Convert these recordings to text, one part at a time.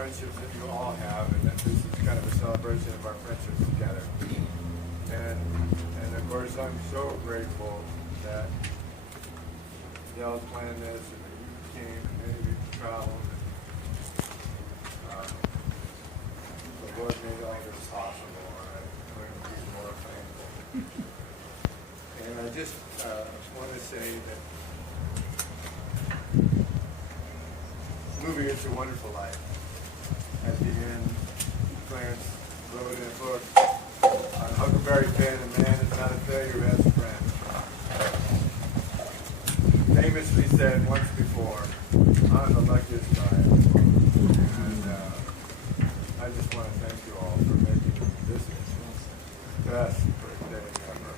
friendships that you all have, and that this is kind of a celebration of our friendships together. And of course, I'm so grateful that Dell planned this, and that you came, and maybe you traveled, and the Lord made all this possible, and I couldn't be more thankful. And I just want to say that movie It's a Wonderful Life, at the end, Clarence wrote in a book on Huckleberry Finn, a man is not a failure who has a friend. Famously said once before, I'm the luckiest guy in the world. And I just want to thank you all for making this the best birthday ever.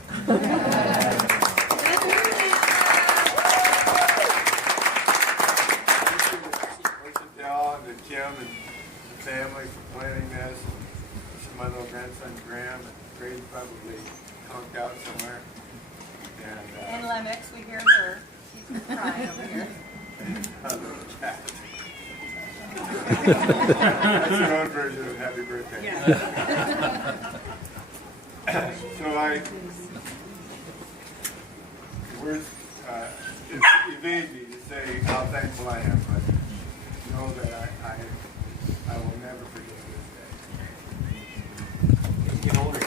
And Kim and the family for planning this. This is my little grandson Graham, and Grady's probably conked out somewhere. And Lemix, we hear her. She's crying over here. A little cat. That's your own version of happy birthday. Yeah. So words evade me to say how thankful I am, but know that I will never forget this day. Get older.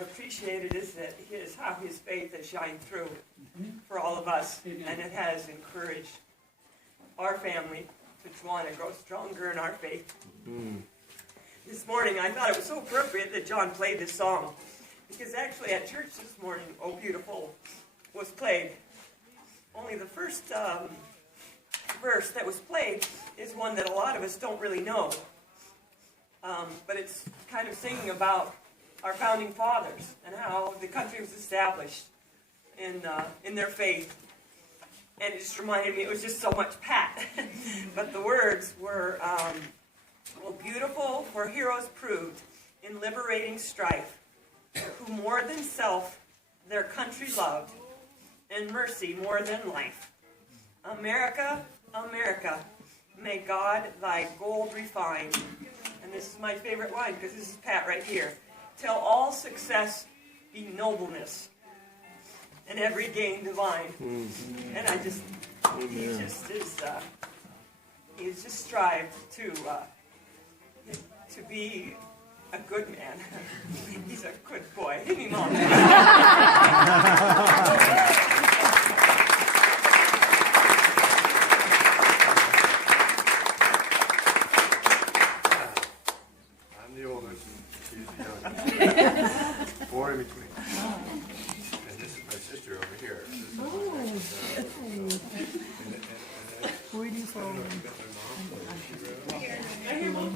Appreciated is that how his faith has shined through for all of us, and it has encouraged our family to want to grow stronger in our faith. This morning I thought it was so appropriate that John played this song, because actually at church this morning, "Oh Beautiful" was played. Only the first verse that was played is one that a lot of us don't really know, but it's kind of singing about our founding fathers and how the country was established in their faith. and it just reminded me it was just so much Pat. But the words were, well, beautiful for heroes proved in liberating strife, who more than self their country loved, and mercy more than life. America, America, may God thy gold refine. And this is my favorite line, because this is Pat right here. Till all success be nobleness, and every gain divine. And I just, he just is, he's just strived to be a good man. He's a good boy. Hit me, Mom. I'm the oldest, and she's the youngest. Born in between. And this is my sister over here. Where do you fall? Say hi, Mom.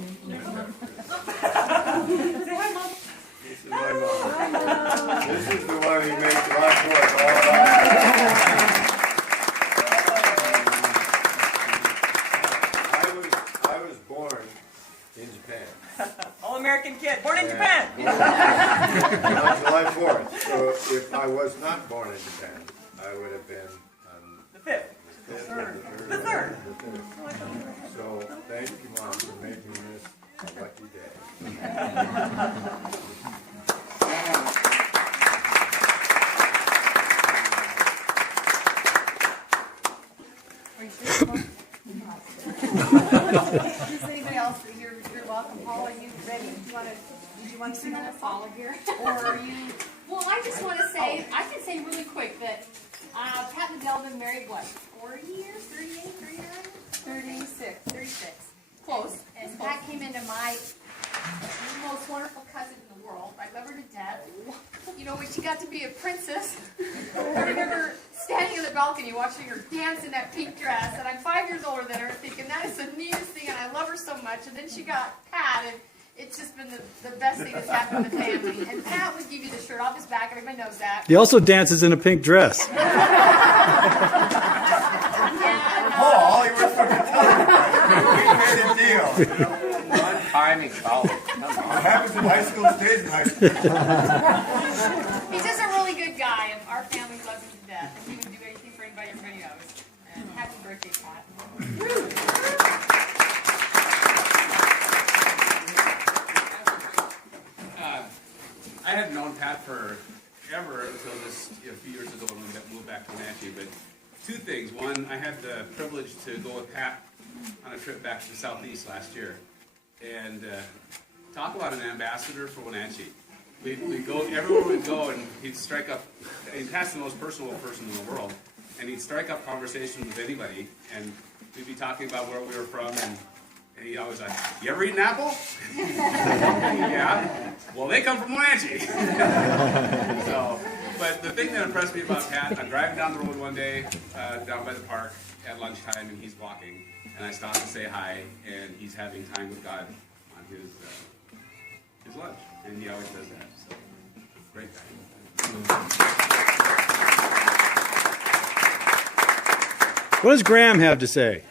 This is my mom. This is the one who makes life work all about. I was born in Japan. All-American kid, born in Japan. On July 4th. So if I was not born in Japan, I would have been The fifth. the The third. So thank you, Mom, for making this a lucky day. Are you sure? Is anybody else? You're welcome. Paul, are you ready? Did you want to sing on a song here? Or are you? Well, I just want to say, I can say really quick that Pat and Adele have been married, what, 40 years, 38, 39? 36. 36. Close. And Pat came into my most wonderful cousin in the world. I love her to death. You know, when she got to be a princess, I remember standing in the balcony watching her dance in that pink dress, and I'm 5 years older than her, thinking that is the neatest thing, and I love her so much. And then she got Pat, and it's just been the best thing that's happened in the family. And Pat would give you the shirt off his back. Everybody knows that. He also dances in a pink dress. And, Paul, you were from the we made a deal. One time in college. Come on. What happens in high school stays in high school. he's just a really good guy, and our family loves him to death. And he would do anything for anybody everybody knows. And happy birthday, Pat. I had known Pat forever until this a few years ago when we moved back to Wenatchee. But two things. One, I had the privilege to go with Pat on a trip back to the Southeast last year. And talk about an ambassador for Wenatchee. We'd go, everywhere we'd go, and he'd strike up, Pat's the most personal person in the world, and he'd strike up conversations with anybody, and we'd be talking about where we were from, and he'd always like, you ever eat an apple? Yeah. Well, they come from Wenatchee. So, but the thing that impressed me about Pat, I'm driving down the road one day, down by the park at lunchtime, and he's walking, and I stop to say hi, and he's having time with God on his lunch, and he always does that. So, great guy. What does Graham have to say?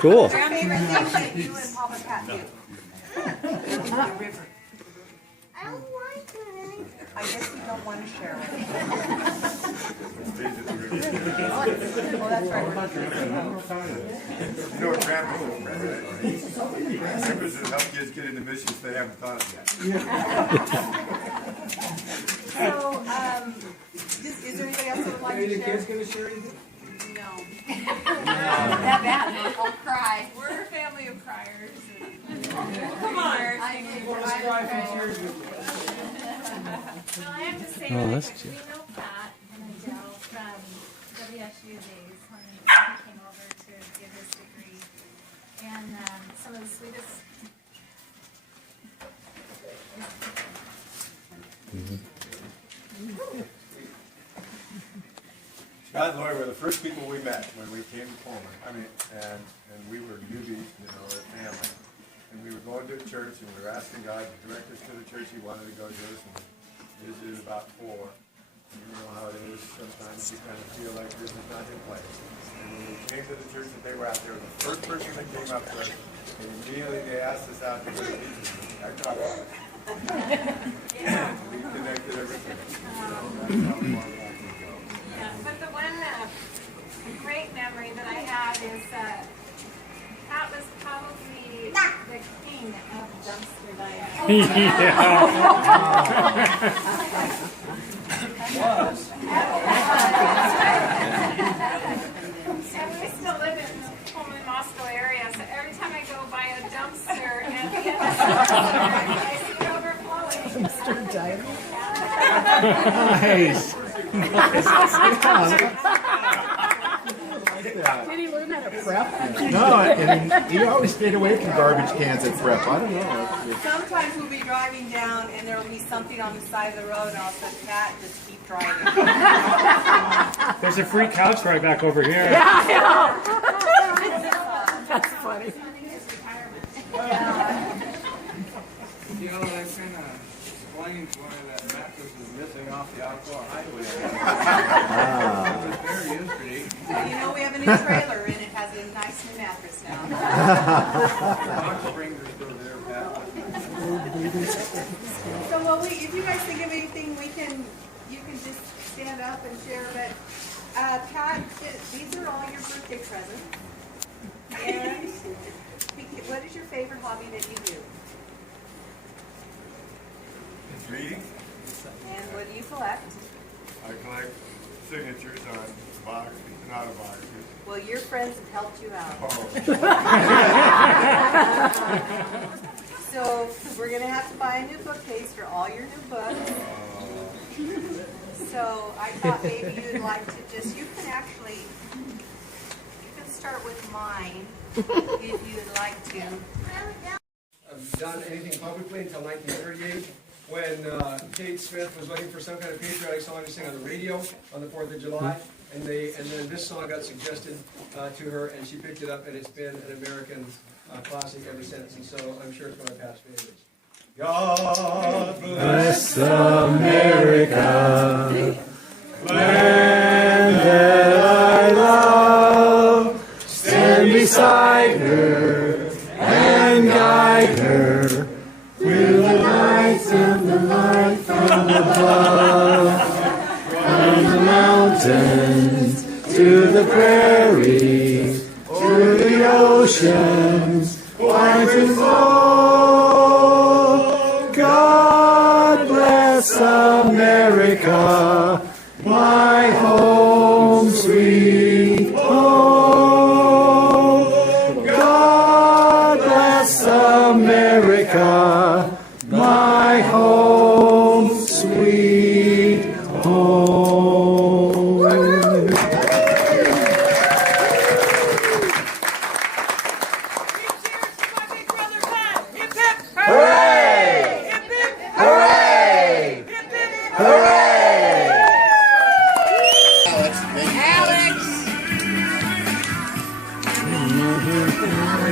Cool. Your favorite thing that you and Papa Pat do? The river. I don't like it. I guess you don't want to share it. Oh, that's right. You know what Grandpa's doing, right? Grandpa's to help kids get into missions they haven't thought of yet. So, is there anybody else that would like to share? going to share anything? No. That bad? I'll cry. We're a family of criers. Come on. Well, I have to say, Oh, really that's quick, cute. we know Pat and Adele from WSU days when he came over to get his degree. And some of the sweetest. Scott and Lori were the first people we met when we came to Pullman. And we were newbies, a family. And we were going to church, and we were asking God to direct us to the church He wanted to go to us, and visited about 4. You know how it is, sometimes you kind of feel like this is not your place. And when we came to the church that they were out there, the first person that came up to us, and immediately they asked us out to go to Jesus. I talked about it. We connected ever since. That's how far back we go. Yeah, but the one great memory that I have is Pat was probably the king of dumpster diving. And we still live in the Pullman, Moscow area, so every time I go by a dumpster at the end of the dumpster, I see it overflowing. Dumpster diving. Nice. Did he learn how to prep? No, I mean, you always stayed away from garbage cans at prep. I don't know. Sometimes we'll be driving down and there'll be something on the side of the road and I'll say, Pat, just keep driving. There's a free couch right back over here. That's funny. You know, I kind of explained why that mattress is missing off the outdoor highway. It was there yesterday. Well, you know, we have a new trailer and it has a nice new mattress now. Box springs are still there, Pat. So, well, if you guys think of anything, you can just stand up and share. But, Pat, these are all your birthday presents. And what is your favorite hobby that you do? Reading. And what do you collect? I collect signatures on biographies and autobiographies. Well, your friends have helped you out. So we're going to have to buy a new bookcase for all your new books. So I thought maybe you'd like to you can start with mine if you'd like to. I've done anything publicly until 1938, when Kate Smith was looking for some kind of patriotic song to sing on the radio on the 4th of July, and then this song got suggested to her, and she picked it up, and it's been an American classic ever since, and so I'm sure it's one of past favorites. God bless America, land that I love. Stand beside her and guide her through the nights and the light from above. From the mountains to the prairies, to the oceans, wide to flow. God bless America, my home sweet home. God bless America, my home sweet home. Hooray! Hooray! Hooray!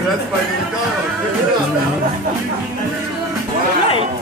That's my McDonald's. Pick it up. Wow.